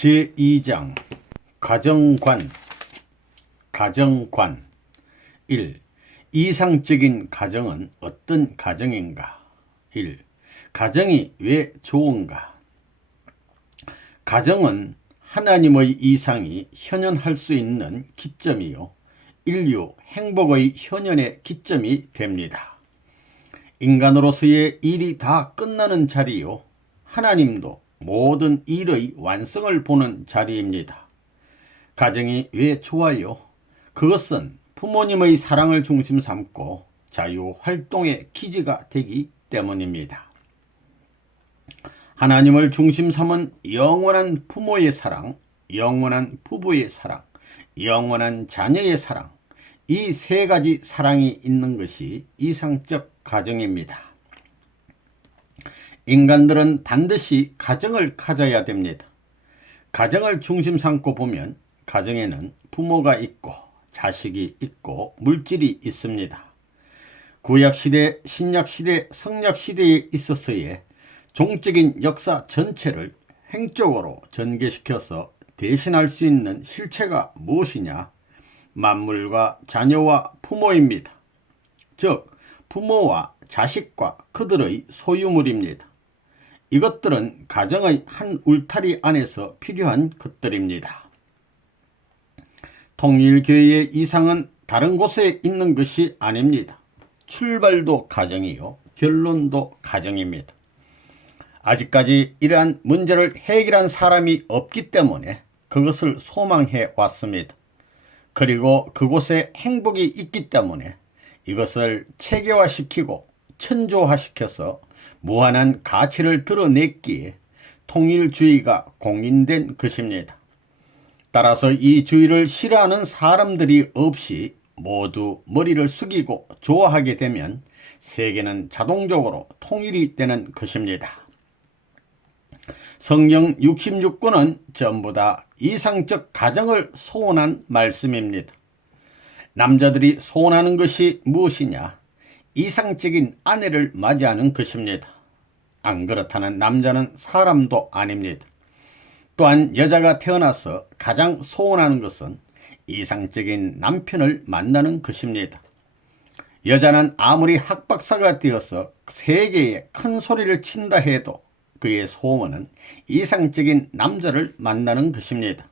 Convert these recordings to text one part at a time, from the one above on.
제2장 가정관 1. 이상적인 가정은 어떤 가정인가? 1. 가정이 왜 좋은가? 가정은 하나님의 이상이 현현할 수 있는 기점이요, 인류 행복의 현현의 기점이 됩니다. 인간으로서의 일이 다 끝나는 자리요, 하나님도 모든 일의 완성을 보는 자리입니다. 가정이 왜 좋아요? 그것은 부모님의 사랑을 중심 삼고 자유활동의 기지가 되기 때문입니다. 하나님을 중심 삼은 영원한 부모의 사랑, 영원한 부부의 사랑, 영원한 자녀의 사랑, 이 세 가지 사랑이 있는 것이 이상적 가정입니다. 인간들은 반드시 가정을 가져야 됩니다. 가정을 중심 삼고 보면 가정에는 부모가 있고 자식이 있고 물질이 있습니다. 구약시대, 신약시대, 성약시대에 있어서의 종적인 역사 전체를 행적으로 전개시켜서 대신할 수 있는 실체가 무엇이냐? 만물과 자녀와 부모입니다. 즉 부모와 자식과 그들의 소유물입니다. 이것들은 가정의 한 울타리 안에서 필요한 것들입니다. 통일교회의 이상은 다른 곳에 있는 것이 아닙니다. 출발도 가정이요, 결론도 가정입니다. 아직까지 이러한 문제를 해결한 사람이 없기 때문에 그것을 소망해 왔습니다. 그리고 그곳에 행복이 있기 때문에 이것을 체계화시키고 천조화시켜서 무한한 가치를 드러냈기에 통일주의가 공인된 것입니다. 따라서 이 주의를 싫어하는 사람들이 없이 모두 머리를 숙이고 좋아하게 되면 세계는 자동적으로 통일이 되는 것입니다. 성경 66권은 전부 다 이상적 가정을 소원한 말씀입니다. 남자들이 소원하는 것이 무엇이냐? 이상적인 아내를 맞이하는 것입니다. 안 그렇다는 남자는 사람도 아닙니다. 또한 여자가 태어나서 가장 소원하는 것은 이상적인 남편을 만나는 것입니다. 여자는 아무리 학박사가 되어서 세계에 큰 소리를 친다 해도 그의 소원은 이상적인 남자를 만나는 것입니다.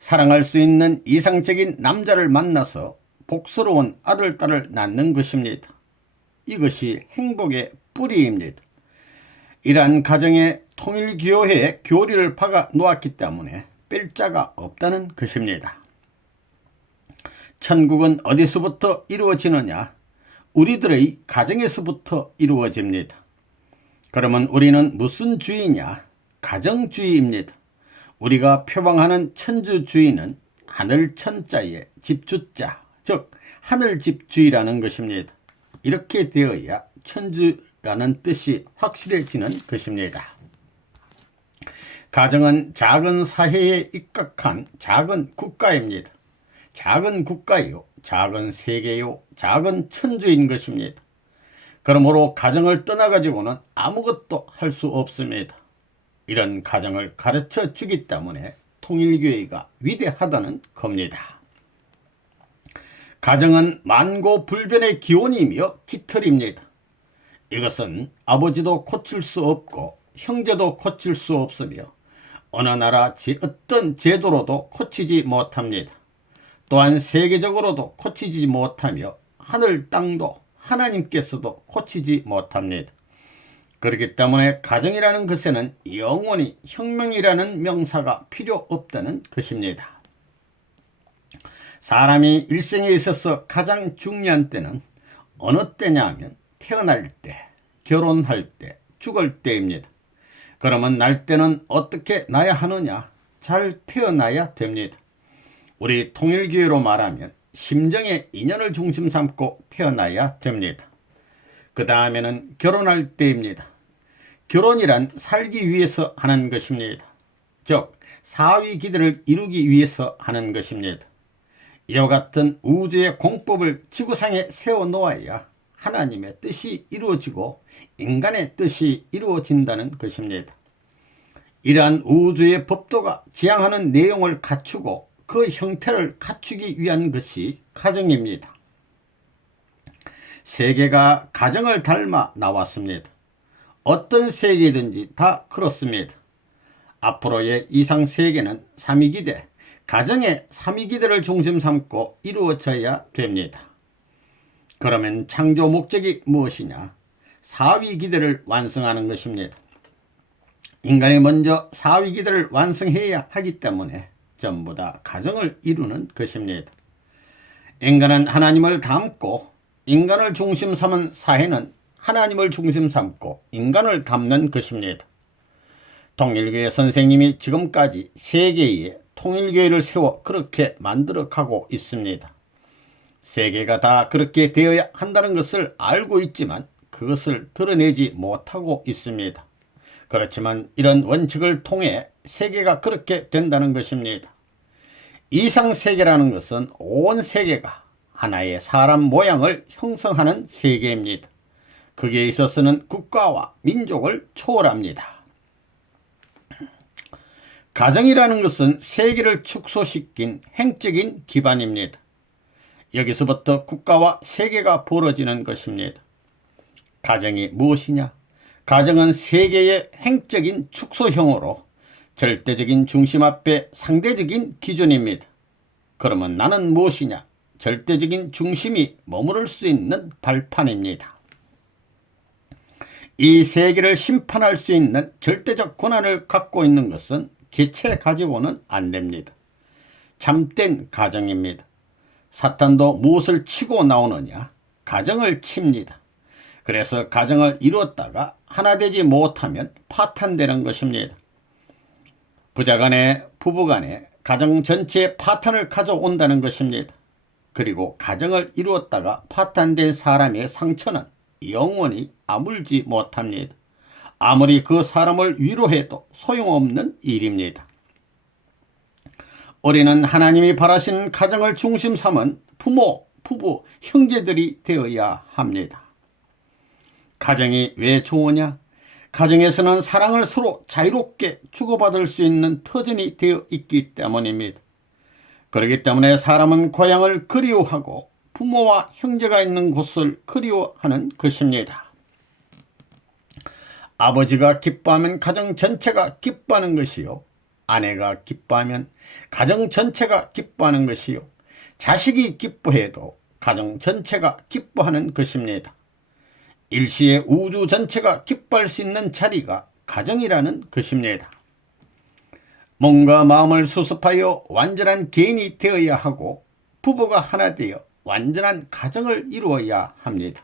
사랑할 수 있는 이상적인 남자를 만나서 복스러운 아들, 딸을 낳는 것입니다. 이것이 행복의 뿌리입니다. 이러한 가정에 통일교회의 교리를 박아 놓았기 때문에 뺄 자가 없다는 것입니다. 천국은 어디서부터 이루어지느냐? 우리들의 가정에서부터 이루어집니다. 그러면 우리는 무슨 주의냐? 가정주의입니다. 우리가 표방하는 천주주의는 하늘천자의 집주자, 즉 하늘집주의라는 것입니다. 이렇게 되어야 천주라는 뜻이 확실해지는 것입니다. 가정은 작은 사회에 입각한 작은 국가입니다. 작은 국가요, 작은 세계요, 작은 천주인 것입니다. 그러므로 가정을 떠나가지고는 아무것도 할 수 없습니다. 이런 가정을 가르쳐 주기 때문에 통일교회가 위대하다는 겁니다. 가정은 만고불변의 기원이며 깃털입니다. 이것은 아버지도 고칠 수 없고 형제도 고칠 수 없으며 어느 나라 어떤 제도로도 고치지 못합니다. 또한 세계적으로도 고치지 못하며 하늘 땅도 하나님께서도 고치지 못합니다. 그렇기 때문에 가정이라는 것에는 영원히 혁명이라는 명사가 필요 없다는 것입니다. 사람이 일생에 있어서 가장 중요한 때는 어느 때냐 하면 태어날 때, 결혼할 때, 죽을 때입니다. 그러면 날 때는 어떻게 나야 하느냐? 잘 태어나야 됩니다. 우리 통일교회로 말하면 심정의 인연을 중심 삼고 태어나야 됩니다. 그 다음에는 결혼할 때입니다. 결혼이란 살기 위해서 하는 것입니다. 즉 사위 기대를 이루기 위해서 하는 것입니다. 이와 같은 우주의 공법을 지구상에 세워놓아야 하나님의 뜻이 이루어지고 인간의 뜻이 이루어진다는 것입니다. 이러한 우주의 법도가 지향하는 내용을 갖추고 그 형태를 갖추기 위한 것이 가정입니다. 세계가 가정을 닮아 나왔습니다. 어떤 세계든지 다 그렇습니다. 앞으로의 이상 세계는 삼위기대, 가정의 삼위기대를 중심 삼고 이루어져야 됩니다. 그러면 창조 목적이 무엇이냐? 사위기대를 완성하는 것입니다. 인간이 먼저 사위기대를 완성해야 하기 때문에 전부 다 가정을 이루는 것입니다. 인간은 하나님을 닮고 인간을 중심 삼은 사회는 하나님을 중심 삼고 인간을 닮는 것입니다. 통일교회 선생님이 지금까지 세계에 통일교회를 세워 그렇게 만들어 가고 있습니다. 세계가 다 그렇게 되어야 한다는 것을 알고 있지만 그것을 드러내지 못하고 있습니다. 그렇지만 이런 원칙을 통해 세계가 그렇게 된다는 것입니다. 이상세계라는 것은 온 세계가 하나의 사람 모양을 형성하는 세계입니다. 거기에 있어서는 국가와 민족을 초월합니다. 가정이라는 것은 세계를 축소시킨 행적인 기반입니다. 여기서부터 국가와 세계가 벌어지는 것입니다. 가정이 무엇이냐? 가정은 세계의 행적인 축소형으로 절대적인 중심 앞에 상대적인 기준입니다. 그러면 나는 무엇이냐? 절대적인 중심이 머무를 수 있는 발판입니다. 이 세계를 심판할 수 있는 절대적 권한을 갖고 있는 것은 개체 가지고는 안 됩니다. 참된 가정입니다. 사탄도 무엇을 치고 나오느냐? 가정을 칩니다. 그래서 가정을 이루었다가 하나 되지 못하면 파탄되는 것입니다. 부자간에 부부간에 가정 전체의 파탄을 가져온다는 것입니다. 그리고 가정을 이루었다가 파탄된 사람의 상처는 영원히 아물지 못합니다. 아무리 그 사람을 위로해도 소용없는 일입니다. 우리는 하나님이 바라시는 가정을 중심 삼은 부모, 부부, 형제들이 되어야 합니다. 가정이 왜 좋으냐? 가정에서는 사랑을 서로 자유롭게 주고받을 수 있는 터전이 되어 있기 때문입니다. 그렇기 때문에 사람은 고향을 그리워하고 부모와 형제가 있는 곳을 그리워하는 것입니다. 아버지가 기뻐하면 가정 전체가 기뻐하는 것이요, 아내가 기뻐하면 가정 전체가 기뻐하는 것이요, 자식이 기뻐해도 가정 전체가 기뻐하는 것입니다. 일시에 우주 전체가 기뻐할 수 있는 자리가 가정이라는 것입니다. 몸과 마음을 수습하여 완전한 개인이 되어야 하고 부부가 하나 되어 완전한 가정을 이루어야 합니다.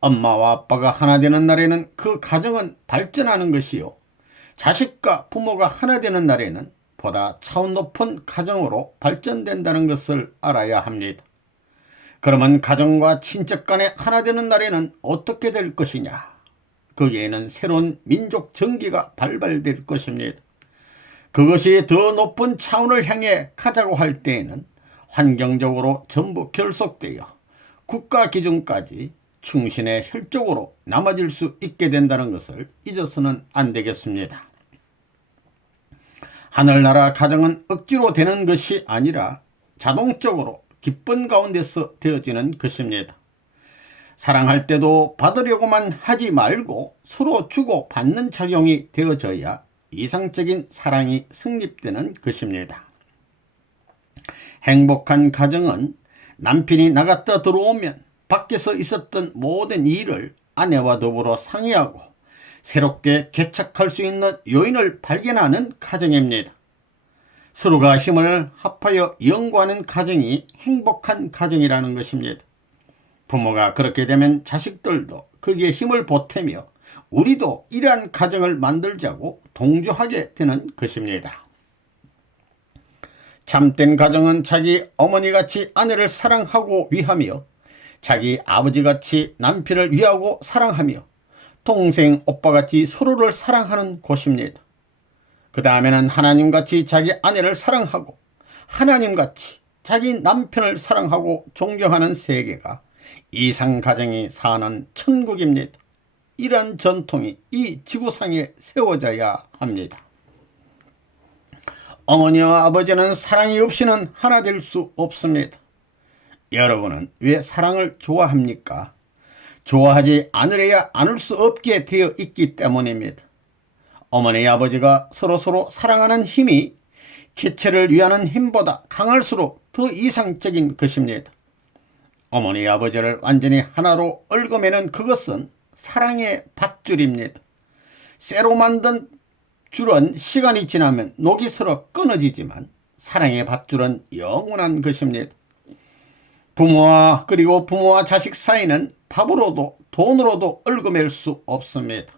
엄마와 아빠가 하나 되는 날에는 그 가정은 발전하는 것이요, 자식과 부모가 하나 되는 날에는 보다 차원 높은 가정으로 발전된다는 것을 알아야 합니다. 그러면 가정과 친척 간에 하나 되는 날에는 어떻게 될 것이냐? 거기에는 새로운 민족 정기가 발발될 것입니다. 그것이 더 높은 차원을 향해 가자고 할 때에는 환경적으로 전부 결속되어 국가 기준까지 충신의 혈족으로 남아질 수 있게 된다는 것을 잊어서는 안 되겠습니다. 하늘나라 가정은 억지로 되는 것이 아니라 자동적으로 기쁜 가운데서 되어지는 것입니다. 사랑할 때도 받으려고만 하지 말고 서로 주고 받는 작용이 되어져야 이상적인 사랑이 성립되는 것입니다. 행복한 가정은 남편이 나갔다 들어오면 밖에서 있었던 모든 일을 아내와 더불어 상의하고 새롭게 개척할 수 있는 요인을 발견하는 가정입니다. 서로가 힘을 합하여 연구하는 가정이 행복한 가정이라는 것입니다. 부모가 그렇게 되면 자식들도 거기에 힘을 보태며 우리도 이러한 가정을 만들자고 동조하게 되는 것입니다. 참된 가정은 자기 어머니같이 아내를 사랑하고 위하며 자기 아버지같이 남편을 위하고 사랑하며 동생 오빠같이 서로를 사랑하는 곳입니다. 그 다음에는 하나님같이 자기 아내를 사랑하고 하나님같이 자기 남편을 사랑하고 존경하는 세계가 이상가정이 사는 천국입니다. 이러한 전통이 이 지구상에 세워져야 합니다. 어머니와 아버지는 사랑이 없이는 하나 될 수 없습니다. 여러분은 왜 사랑을 좋아합니까? 좋아하지 않으려야 않을 수 없게 되어 있기 때문입니다. 어머니 아버지가 서로 사랑하는 힘이 개체를 위하는 힘보다 강할수록 더 이상적인 것입니다. 어머니 아버지를 완전히 하나로 얽어매는 그것은 사랑의 밧줄입니다. 쇠로 만든 줄은 시간이 지나면 녹이 슬어 끊어지지만 사랑의 밧줄은 영원한 것입니다. 부모와 그리고 부모와 자식 사이는 밥으로도 돈으로도 얽어맬 수 없습니다.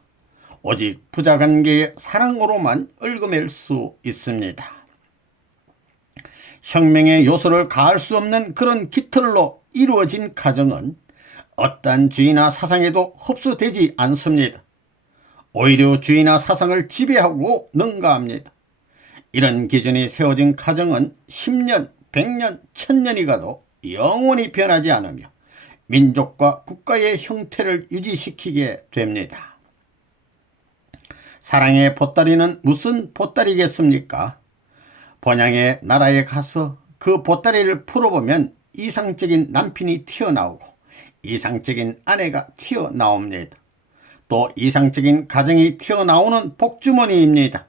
오직 부자관계의 사랑으로만 얽어맬 수 있습니다. 혁명의 요소를 가할 수 없는 그런 깃털로 이루어진 가정은 어떠한 주의나 사상에도 흡수되지 않습니다. 오히려 주의나 사상을 지배하고 능가합니다. 이런 기준이 세워진 가정은 10년, 100년, 1000년이 가도 영원히 변하지 않으며 민족과 국가의 형태를 유지시키게 됩니다. 사랑의 보따리는 무슨 보따리겠습니까? 번양의 나라에 가서 그 보따리를 풀어보면 이상적인 남편이 튀어나오고 이상적인 아내가 튀어나옵니다. 또 이상적인 가정이 튀어나오는 복주머니입니다.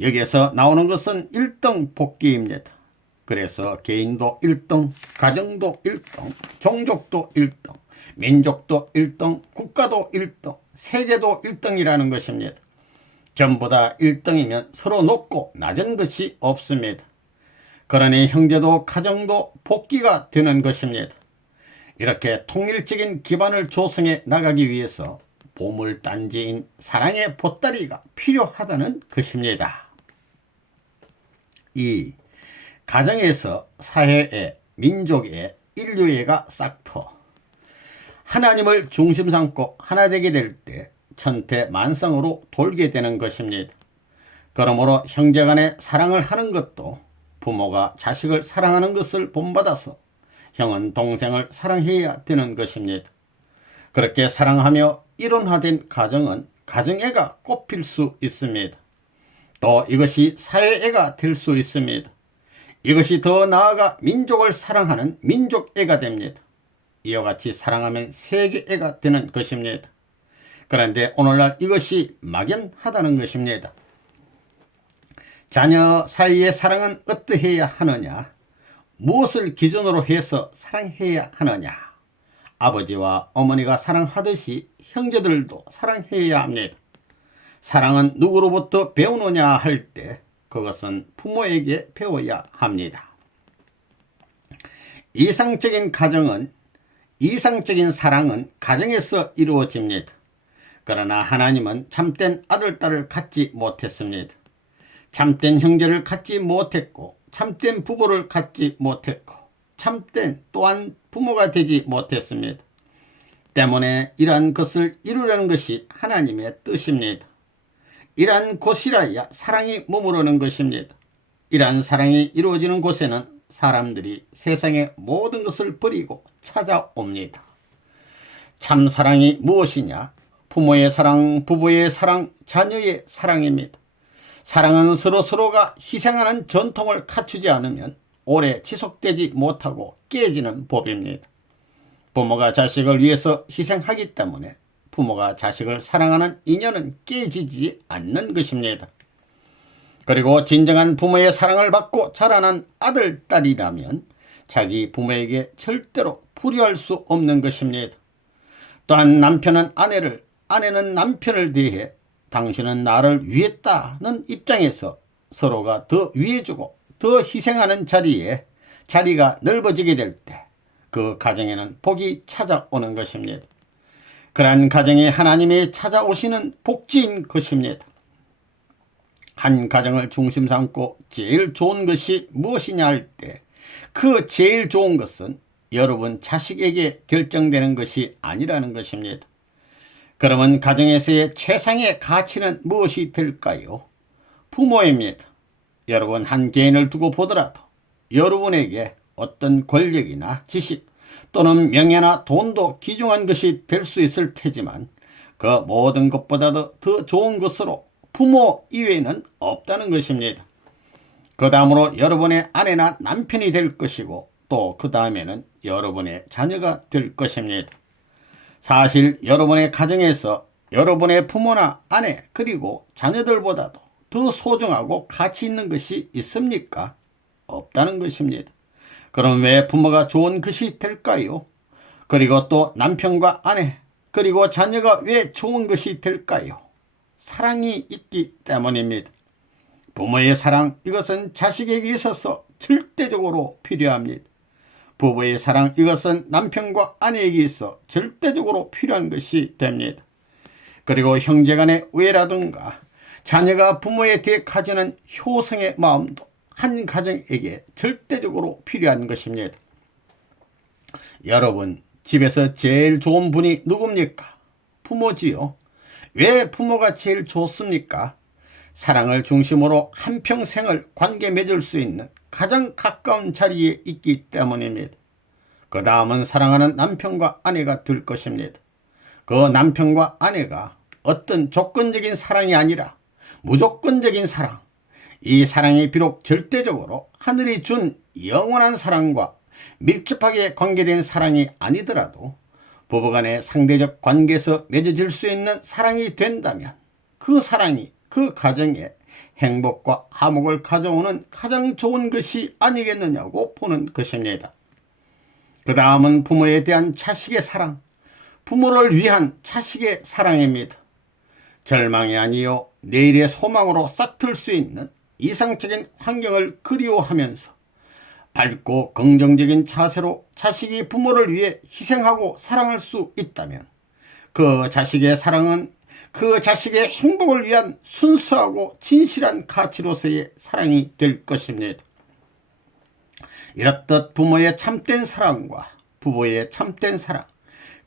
여기에서 나오는 것은 1등 복귀입니다. 그래서 개인도 1등, 가정도 1등, 종족도 1등, 민족도 1등, 국가도 1등, 세계도 1등이라는 것입니다. 전부 다 1등이면 서로 높고 낮은 것이 없습니다. 그러니 형제도 가정도 복귀가 되는 것입니다. 이렇게 통일적인 기반을 조성해 나가기 위해서 보물단지인 사랑의 보따리가 필요하다는 것입니다. 2. 가정에서 사회에, 민족에, 인류애가 싹터. 하나님을 중심 삼고 하나 되게 될 때 천태만상으로 돌게 되는 것입니다. 그러므로 형제간에 사랑을 하는 것도 부모가 자식을 사랑하는 것을 본받아서 형은 동생을 사랑해야 되는 것입니다. 그렇게 사랑하며 일원화된 가정은 가정애가 꽃필 수 있습니다. 또 이것이 사회애가 될 수 있습니다. 이것이 더 나아가 민족을 사랑하는 민족애가 됩니다. 이와 같이 사랑하면 세계애가 되는 것입니다. 그런데 오늘날 이것이 막연하다는 것입니다. 자녀 사이의 사랑은 어떠해야 하느냐? 무엇을 기준으로 해서 사랑해야 하느냐? 아버지와 어머니가 사랑하듯이 형제들도 사랑해야 합니다. 사랑은 누구로부터 배우느냐 할 때 그것은 부모에게 배워야 합니다. 이상적인 사랑은 가정에서 이루어집니다. 그러나 하나님은 참된 아들, 딸을 갖지 못했습니다. 참된 형제를 갖지 못했고 참된 부부를 갖지 못했고 참된 또한 부모가 되지 못했습니다. 때문에 이러한 것을 이루려는 것이 하나님의 뜻입니다. 이러한 곳이라야 사랑이 머무르는 것입니다. 이러한 사랑이 이루어지는 곳에는 사람들이 세상의 모든 것을 버리고 찾아옵니다. 참 사랑이 무엇이냐? 부모의 사랑, 부부의 사랑, 자녀의 사랑입니다. 사랑은 서로가 희생하는 전통을 갖추지 않으면 오래 지속되지 못하고 깨지는 법입니다. 부모가 자식을 위해서 희생하기 때문에 부모가 자식을 사랑하는 인연은 깨지지 않는 것입니다. 그리고 진정한 부모의 사랑을 받고 자라난 아들, 딸이라면 자기 부모에게 절대로 불효할 수 없는 것입니다. 또한 남편은 아내를, 아내는 남편을 대해 당신은 나를 위했다는 입장에서 서로가 더 위해주고 더 희생하는 자리가 넓어지게 될 때 그 가정에는 복이 찾아오는 것입니다. 그러한 가정에 하나님이 찾아오시는 복지인 것입니다. 한 가정을 중심 삼고 제일 좋은 것이 무엇이냐 할 때 그 제일 좋은 것은 여러분 자식에게 결정되는 것이 아니라는 것입니다. 그러면 가정에서의 최상의 가치는 무엇이 될까요? 부모입니다. 여러분 한 개인을 두고 보더라도 여러분에게 어떤 권력이나 지식 또는 명예나 돈도 귀중한 것이 될 수 있을 테지만 그 모든 것보다도 더 좋은 것으로 부모 이외에는 없다는 것입니다. 그 다음으로 여러분의 아내나 남편이 될 것이고 또 그 다음에는 여러분의 자녀가 될 것입니다. 사실 여러분의 가정에서 여러분의 부모나 아내 그리고 자녀들보다도 더 소중하고 가치 있는 것이 있습니까? 없다는 것입니다. 그럼 왜 부모가 좋은 것이 될까요? 그리고 또 남편과 아내 그리고 자녀가 왜 좋은 것이 될까요? 사랑이 있기 때문입니다. 부모의 사랑, 이것은 자식에게 있어서 절대적으로 필요합니다. 부부의 사랑, 이것은 남편과 아내에게 있어 절대적으로 필요한 것이 됩니다. 그리고 형제간의 우애라든가 자녀가 부모에 대해 가지는 효성의 마음도 한 가정에게 절대적으로 필요한 것입니다. 여러분, 집에서 제일 좋은 분이 누굽니까? 부모지요. 왜 부모가 제일 좋습니까? 사랑을 중심으로 한평생을 관계 맺을 수 있는 가장 가까운 자리에 있기 때문입니다. 그 다음은 사랑하는 남편과 아내가 될 것입니다. 그 남편과 아내가 어떤 조건적인 사랑이 아니라 무조건적인 사랑, 이 사랑이 비록 절대적으로 하늘이 준 영원한 사랑과 밀접하게 관계된 사랑이 아니더라도 부부간의 상대적 관계에서 맺어질 수 있는 사랑이 된다면 그 사랑이 그 가정에 행복과 화목을 가져오는 가장 좋은 것이 아니겠느냐고 보는 것입니다. 그 다음은 부모에 대한 자식의 사랑, 부모를 위한 자식의 사랑입니다. 절망이 아니요 내일의 소망으로 싹틀 수 있는 이상적인 환경을 그리워하면서 밝고 긍정적인 자세로 자식이 부모를 위해 희생하고 사랑할 수 있다면 그 자식의 사랑은 그 자식의 행복을 위한 순수하고 진실한 가치로서의 사랑이 될 것입니다. 이렇듯 부모의 참된 사랑과 부부의 참된 사랑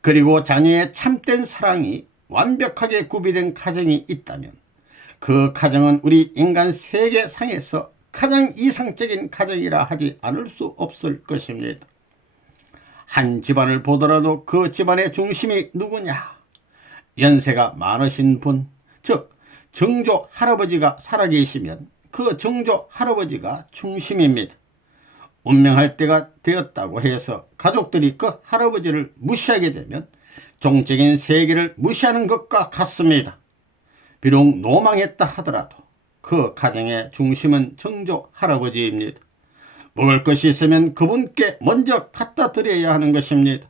그리고 자녀의 참된 사랑이 완벽하게 구비된 가정이 있다면 그 가정은 우리 인간 세계상에서 가장 이상적인 가정이라 하지 않을 수 없을 것입니다. 한 집안을 보더라도 그 집안의 중심이 누구냐? 연세가 많으신 분, 즉 정조 할아버지가 살아계시면 그 정조 할아버지가 중심입니다. 운명할 때가 되었다고 해서 가족들이 그 할아버지를 무시하게 되면 종적인 세계를 무시하는 것과 같습니다. 비록 노망했다 하더라도 그 가정의 중심은 정조 할아버지입니다. 먹을 것이 있으면 그분께 먼저 갖다 드려야 하는 것입니다.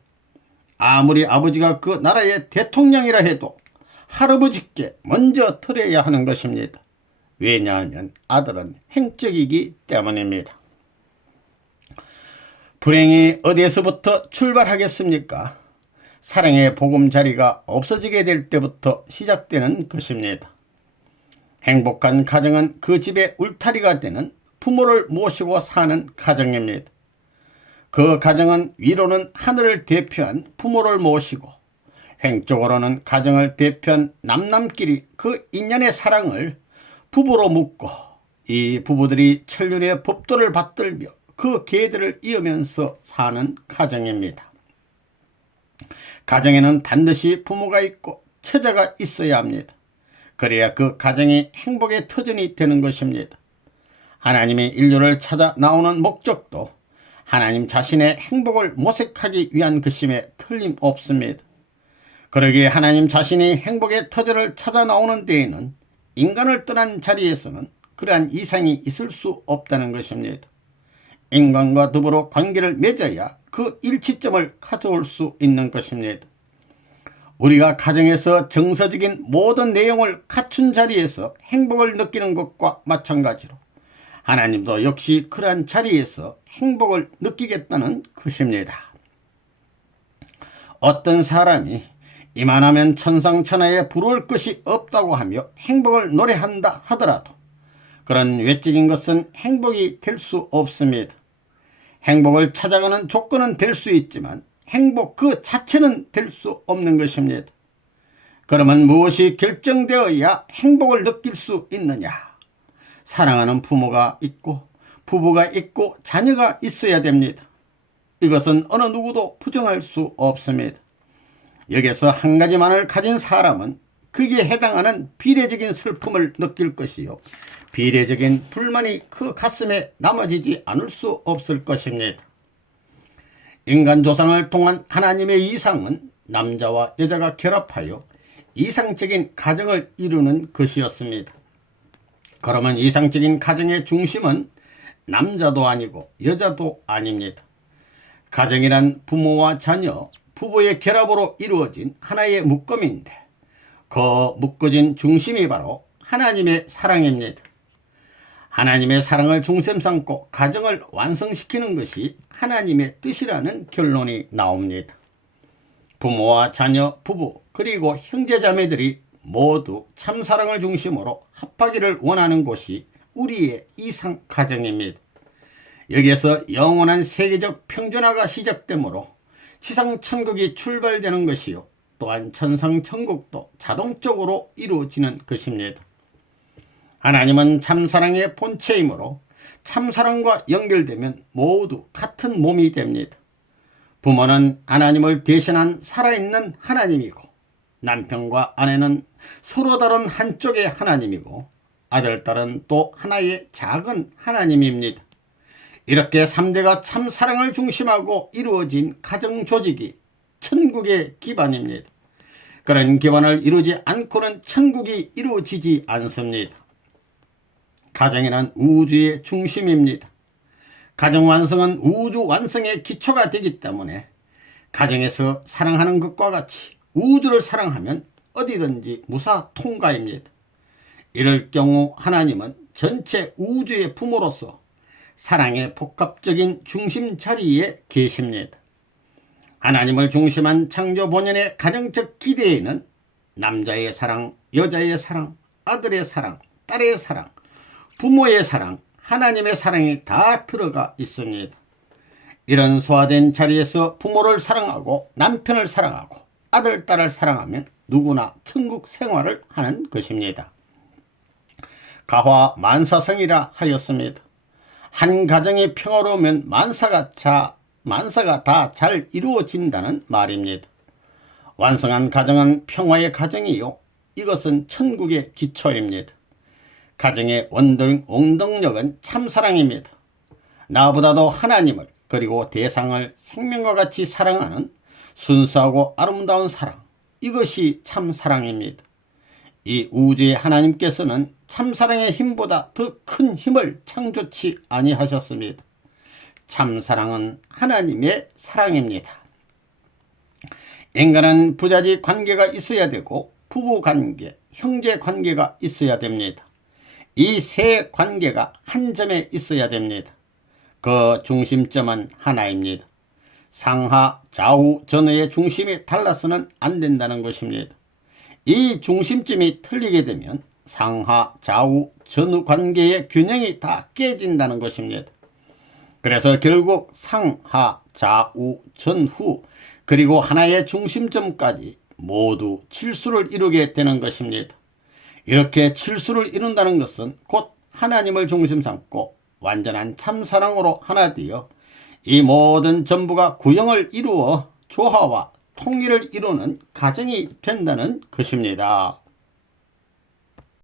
아무리 아버지가 그 나라의 대통령이라 해도 할아버지께 먼저 드려야 하는 것입니다. 왜냐하면 아들은 행적이기 때문입니다. 불행이 어디에서부터 출발하겠습니까? 사랑의 보금자리가 없어지게 될 때부터 시작되는 것입니다. 행복한 가정은 그 집의 울타리가 되는 부모를 모시고 사는 가정입니다. 그 가정은 위로는 하늘을 대표한 부모를 모시고 횡적으로는 가정을 대표한 남남끼리 그 인연의 사랑을 부부로 묶고 이 부부들이 천륜의 법도를 받들며 그 계들을 이으면서 사는 가정입니다. 가정에는 반드시 부모가 있고 처자가 있어야 합니다. 그래야 그 가정이 행복의 터전이 되는 것입니다. 하나님이 인류를 찾아 나오는 목적도 하나님 자신의 행복을 모색하기 위한 것임에 틀림없습니다. 그러기에 하나님 자신이 행복의 터전을 찾아 나오는 데에는 인간을 떠난 자리에서는 그러한 이상이 있을 수 없다는 것입니다. 인간과 더불어 관계를 맺어야 그 일치점을 가져올 수 있는 것입니다. 우리가 가정에서 정서적인 모든 내용을 갖춘 자리에서 행복을 느끼는 것과 마찬가지로 하나님도 역시 그러한 자리에서 행복을 느끼겠다는 것입니다. 어떤 사람이 이만하면 천상천하에 부러울 것이 없다고 하며 행복을 노래한다 하더라도 그런 외적인 것은 행복이 될 수 없습니다. 행복을 찾아가는 조건은 될 수 있지만 행복 그 자체는 될 수 없는 것입니다. 그러면 무엇이 결정되어야 행복을 느낄 수 있느냐? 사랑하는 부모가 있고 부부가 있고 자녀가 있어야 됩니다. 이것은 어느 누구도 부정할 수 없습니다. 여기서 한 가지만을 가진 사람은 거기에 해당하는 비례적인 슬픔을 느낄 것이요, 비례적인 불만이 그 가슴에 남아지지 않을 수 없을 것입니다. 인간 조상을 통한 하나님의 이상은 남자와 여자가 결합하여 이상적인 가정을 이루는 것이었습니다. 그러면 이상적인 가정의 중심은 남자도 아니고 여자도 아닙니다. 가정이란 부모와 자녀, 부부의 결합으로 이루어진 하나의 묶음인데, 그 묶어진 중심이 바로 하나님의 사랑입니다. 하나님의 사랑을 중심 삼고 가정을 완성시키는 것이 하나님의 뜻이라는 결론이 나옵니다. 부모와 자녀, 부부, 그리고 형제자매들이 모두 참사랑을 중심으로 합하기를 원하는 곳이 우리의 이상 가정입니다. 여기에서 영원한 세계적 평준화가 시작되므로 지상 천국이 출발되는 것이요, 또한 천상 천국도 자동적으로 이루어지는 것입니다. 하나님은 참사랑의 본체이므로 참사랑과 연결되면 모두 같은 몸이 됩니다. 부모는 하나님을 대신한 살아있는 하나님이고, 남편과 아내는 서로 다른 한쪽의 하나님이고, 아들, 딸은 또 하나의 작은 하나님입니다. 이렇게 3대가 참사랑을 중심하고 이루어진 가정 조직이 천국의 기반입니다. 그런 기반을 이루지 않고는 천국이 이루어지지 않습니다. 가정이란 우주의 중심입니다. 가정 완성은 우주 완성의 기초가 되기 때문에 가정에서 사랑하는 것과 같이 우주를 사랑하면 어디든지 무사 통과입니다. 이럴 경우 하나님은 전체 우주의 부모로서 사랑의 복합적인 중심 자리에 계십니다. 하나님을 중심한 창조 본연의 가정적 기대에는 남자의 사랑, 여자의 사랑, 아들의 사랑, 딸의 사랑, 부모의 사랑, 하나님의 사랑이 다 들어가 있습니다. 이런 소화된 자리에서 부모를 사랑하고 남편을 사랑하고 아들, 딸을 사랑하면 누구나 천국 생활을 하는 것입니다. 가화 만사성이라 하였습니다. 한 가정이 평화로우면 만사가 다 잘 이루어진다는 말입니다. 완성한 가정은 평화의 가정이요, 이것은 천국의 기초입니다. 가정의 원동력은 참사랑입니다. 나보다도 하나님을, 그리고 대상을 생명과 같이 사랑하는 순수하고 아름다운 사랑, 이것이 참사랑입니다. 이 우주의 하나님께서는 참사랑의 힘보다 더 큰 힘을 창조치 아니하셨습니다. 참사랑은 하나님의 사랑입니다. 인간은 부자지 관계가 있어야 되고, 부부 관계, 형제 관계가 있어야 됩니다. 이 세 관계가 한 점에 있어야 됩니다. 그 중심점은 하나입니다. 상하, 좌우, 전후의 중심이 달라서는 안 된다는 것입니다. 이 중심점이 틀리게 되면 상하, 좌우, 전후 관계의 균형이 다 깨진다는 것입니다. 그래서 결국 상하, 좌우, 전후, 그리고 하나의 중심점까지 모두 칠수를 이루게 되는 것입니다. 이렇게 칠수를 이룬다는 것은 곧 하나님을 중심 삼고 완전한 참사랑으로 하나 되어 이 모든 전부가 구형을 이루어 조화와 통일을 이루는 가정이 된다는 것입니다.